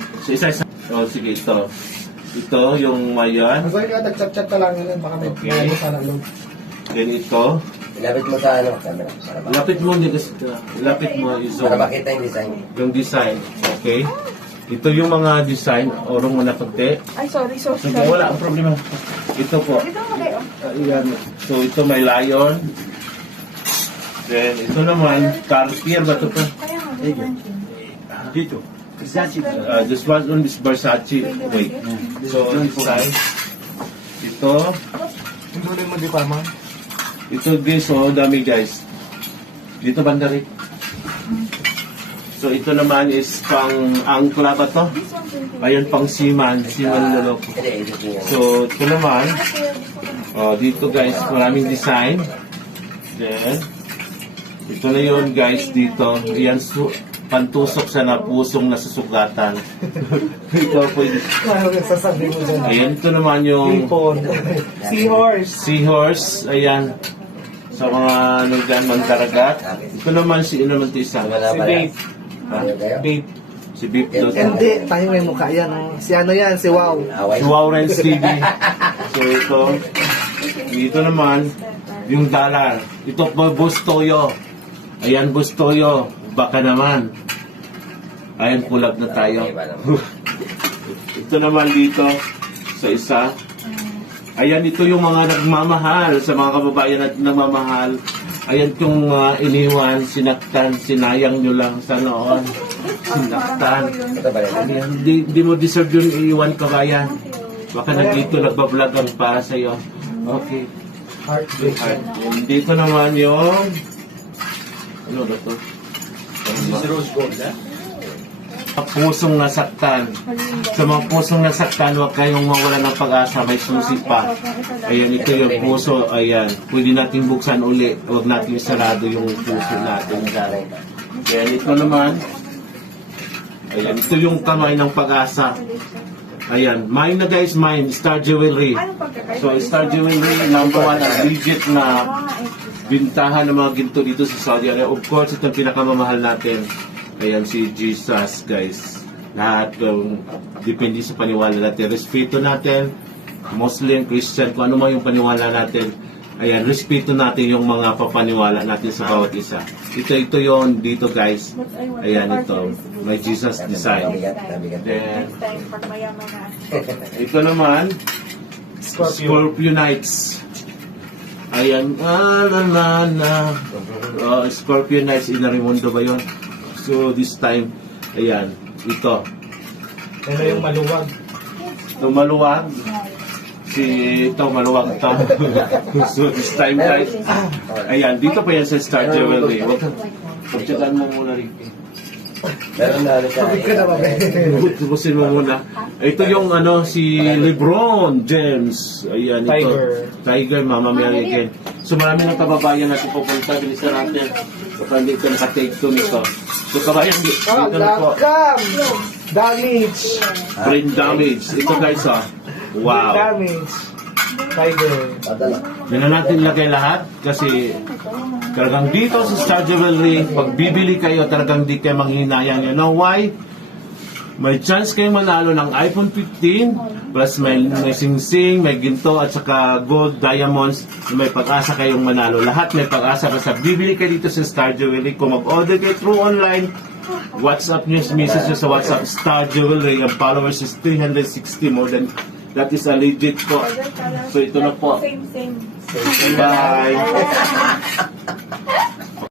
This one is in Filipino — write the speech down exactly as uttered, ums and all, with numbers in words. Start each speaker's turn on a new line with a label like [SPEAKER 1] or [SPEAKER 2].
[SPEAKER 1] So, isa-isa. Oh, sige, ito. Ito, yung mayan.
[SPEAKER 2] Mag-work ka, tag-chat-chat ka lang yun. Baka may
[SPEAKER 1] Okay.
[SPEAKER 2] okay. Sana loob.
[SPEAKER 1] Then ito.
[SPEAKER 3] Ilapit mo sa ano, camera. Para, ma-
[SPEAKER 1] Lapit mo, hindi kasi lapit mo iso.
[SPEAKER 3] para makita yung design.
[SPEAKER 1] Yung design. Okay. Ito yung mga design. Orong mo na konti.
[SPEAKER 4] Ay, sorry, sorry.
[SPEAKER 1] Sige, wala ang problema. Ito po.
[SPEAKER 4] Dito mo kayo.
[SPEAKER 1] Ayan. So, ito may lion. Then, ito naman, Cartier ba ito pa?
[SPEAKER 4] Kaya nga,
[SPEAKER 1] Dito. Uh, this one on this Versace. Wait. So, inside. Ito.
[SPEAKER 2] Hindi mo di pa, man.
[SPEAKER 1] Ito guys, oh, dami guys. Dito banda rin. So, ito naman is pang angkla ba to? Ayan, pang siman. Siman lulok.
[SPEAKER 3] Hindi, edit mo yan.
[SPEAKER 1] So, ito naman. Oh, dito guys, maraming design. Then, ito na yun guys dito. Ayan, su pantusok sa napusong nasusugatan. Ito po yun.
[SPEAKER 2] Ano yung sasabihin mo dyan?
[SPEAKER 1] Ayan, ito naman yung
[SPEAKER 2] Ipon. Seahorse.
[SPEAKER 1] seahorse. Ayan. Sa mga ano dyan, mandaragat. Ito naman si ano naman ito isa.
[SPEAKER 3] Wala
[SPEAKER 2] Si
[SPEAKER 3] pala.
[SPEAKER 2] Babe.
[SPEAKER 3] Ano kayo?
[SPEAKER 2] Babe.
[SPEAKER 1] Si Beep Dot.
[SPEAKER 2] Hindi, tayo may mukha yan. oh. Si ano yan, si Wow.
[SPEAKER 3] Away.
[SPEAKER 1] Si Wow Renz T V. So ito. Dito naman, yung dollar. Ito po, Bustoyo. Ayan, Bustoyo. Baka naman. Ayan, pulag na tayo. Ito naman dito, sa isa. Ayan, ito yung mga nagmamahal sa mga kababayan na nagmamahal. Ayan yung mga iniwan, sinaktan, sinayang nyo lang sa noon. Sinaktan.
[SPEAKER 3] Ito ba rin?
[SPEAKER 1] Ayan, di, di mo deserve yung iiwan kabayan. Baka nandito nagbablog ang para sa'yo. Okay.
[SPEAKER 2] Heartbreak.
[SPEAKER 1] At dito naman yung... Ano ba ito?
[SPEAKER 3] Rose gold, ha?
[SPEAKER 1] Mga pusong nasaktan. Sa mga pusong nasaktan, huwag kayong mawala ng pag-asa. May susi pa. Ayan, ito yung puso. Ayan. Pwede natin buksan uli. Huwag natin sarado yung puso natin. Ayan, ito naman. Ayan, ito yung kamay ng pag-asa. Ayan, mine na guys, mine. Star Jewelry. So, Star Jewelry, number one ang legit na bintahan ng mga ginto dito sa Saudi Arabia. Of course, ito ang pinakamamahal natin. Ayan, si Jesus, guys. Lahat, um, depende sa paniwala natin. Respeto natin, Muslim, Christian, kung ano man yung paniwala natin. Ayan, respeto natin yung mga papaniwala natin sa bawat isa. Ito, ito yon dito, guys. Ayan, ito. May Jesus design.
[SPEAKER 3] Tabigat, tabigat.
[SPEAKER 1] Then,
[SPEAKER 4] Time pag mayaman na.
[SPEAKER 1] ito naman, Scorpionites. Ayan, ah, na, na, na. Uh, Scorpionites, Inarimundo ba yun? So, this time, ayan, ito.
[SPEAKER 2] Ano yung maluwag?
[SPEAKER 1] Ito maluwag. Si, ito maluwag ito. So, this time, guys, ayan, dito pa yan sa Star Jewelry. Huwag ka, pagtsagaan mo muna rin.
[SPEAKER 3] Meron na ulit ka.
[SPEAKER 2] Sabi ka na ba?
[SPEAKER 1] Tubusin mo muna. Ito yung ano, si LeBron James. Ayan, ito.
[SPEAKER 2] Tiger.
[SPEAKER 1] Tiger, Mama Mary again. So marami ng kababayan natin pupunta. Bilisan natin. So hindi ito nakatake to nito. So kabayan, dito
[SPEAKER 2] Ah,
[SPEAKER 1] na po.
[SPEAKER 2] lakam! Damage!
[SPEAKER 1] Brain damage. Ito guys, ah.
[SPEAKER 2] Brain
[SPEAKER 1] Wow.
[SPEAKER 2] damage! Tiger.
[SPEAKER 3] Padala.
[SPEAKER 1] Yan na natin lagay lahat kasi talagang dito sa Star Jewelry, pag bibili kayo, talagang di kayo manghinayang. You know why? May chance kayong manalo ng iPhone fifteen plus may, may sing-sing, may ginto at saka gold, diamonds. May pag-asa kayong manalo. Lahat may pag-asa basta bibili kayo dito sa Star Jewelry. Kung mag-order kayo through online, WhatsApp news, message nyo sa WhatsApp Star Jewelry. Ang followers is three hundred sixty, more than that is a legit po. So ito na po.
[SPEAKER 4] Same, same.
[SPEAKER 1] Bye!